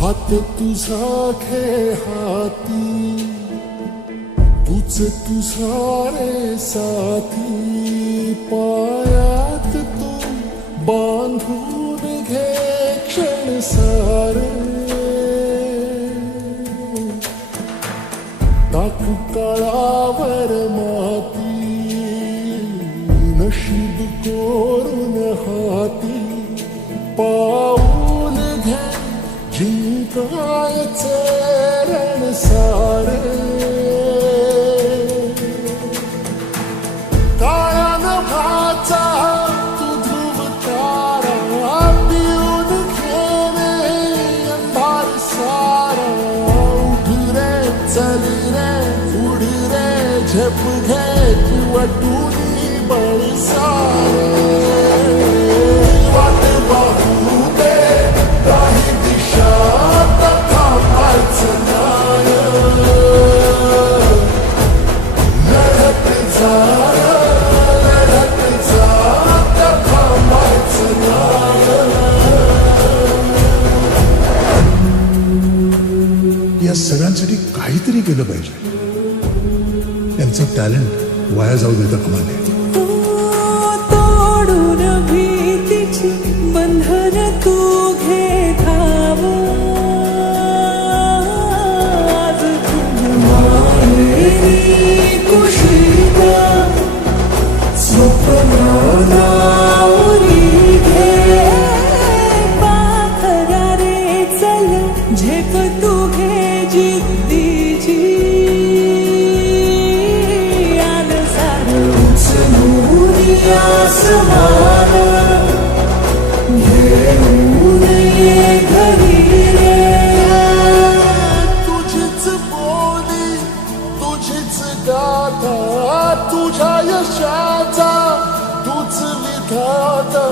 हात तुझा घे हाती, तूच तुझा रे साथी, पायात तू बांधून घे क्षण सारे, टाकू काळावर माती, नशीब कोरून हाती, पाऊल घे जिंकायचे रण सारे, काळ्या नभाचा तू ध्रुव तारा, पिऊन घेणे अंधार सारा, उठ रे चल रे उड रे झेप घे तू वाटूनी बळ सारे, वाट पाहू दे काही दिशा थांबायचं नाही, लढत जा थांबायचं नाही. या सगळ्यांसाठी काहीतरी केलं पाहिजे. यांचं टॅलेंट वाया जाऊ देता कामा नये. तोडून भीतीची बंधन तू घे धाव, आज माहेरी कुशीला स्वप्नाला उरी घे, पाखरा रे चल झेप तू घे जिद्दीची, आसमान घेऊन ये घरी रे, तुझीच बोली तुझीच गाथा, तुझ्या यशाचा तूच विधाता.